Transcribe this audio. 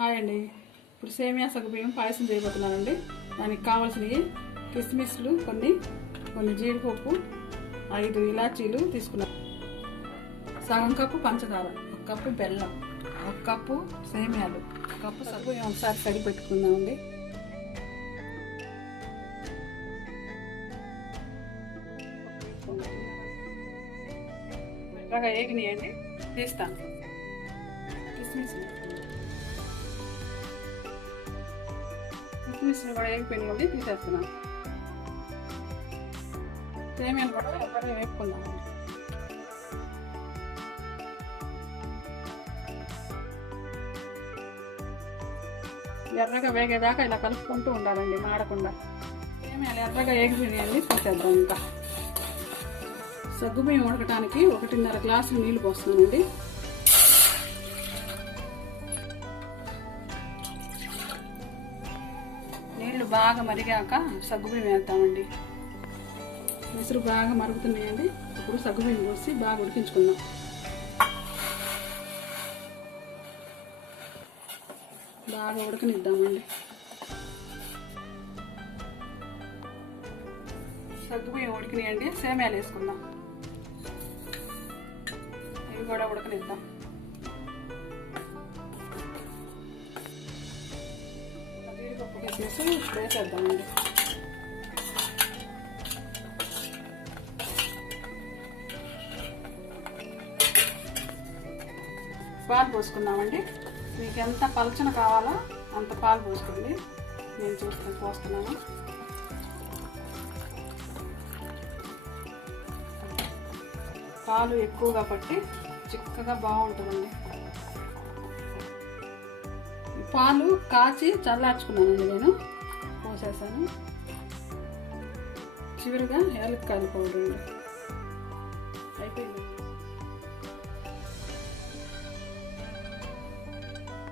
Hi అండి. ఇప్పుడు సేమియా సగ్గుబియ్యం పాయసం చేయబోతున్నానండి. దానికి కావాల్సినవి కిస్మిస్లు కొన్ని జీడిపప్పు, 5 ఇలాచీలు తీసుకున్నాను, సగం కప్పు పంచదార, 1 కప్పు బెల్లం, 1 కప్పు సేమియాలు, 1 కప్పు సగ్గుబియ్యం ఒకసారి కడిగి పెట్టుకుందామండి. బాగా ఏగినాయండి, తీస్తాను. కిస్మిస్లు కూడా వేగిపోయినాయండి, తీసేస్తున్నాను. సేమియాలు కూడా ఎర్రగా వేపుకుందామండి. ఎర్రగా వేగేదాకా ఇలా కలుపుకుంటూ ఉండాలండి, మాడకుండా. సేమియాలు ఎర్రగా వేగిపోయినాయండి, తీసేద్దాం. ఇంకా సగ్గుబియ్యం ఉడకటానికి 1.5 గ్లాసులు నీళ్లు పోస్తున్నానండి. నీళ్లు బాగా మరిగాక సగ్గుబియ్యం వేద్దామండి. విసురు బాగా మరుగుతున్నాయండి. ఇప్పుడు సగ్గుబియ్యం పోసి బాగా ఉడికించుకుందాం. బాగా ఉడకనిద్దామండి. సగ్గుబియ్యం ఉడికినాయండి, సేమియాలు వేసుకుందాం. ఇవి కూడా ఉడకనిద్దాం. జీడిపప్పు కిస్మిస్ వేసేద్దామండి. పాలు పోసుకుందామండి. మీకు ఎంత పలచన కావాలో అంత పాలు పోసుకోండి. నేను పోస్తున్నాను. పాలు ఎక్కువగా పట్టి చిక్కగా బాగుంటుందండి. పాలు కాచి చల్లార్చుకున్నానండి, నేను పోసేసాను. చివరిగా యాలక్కాయల పౌడర్ అండి. అయిపోయింది.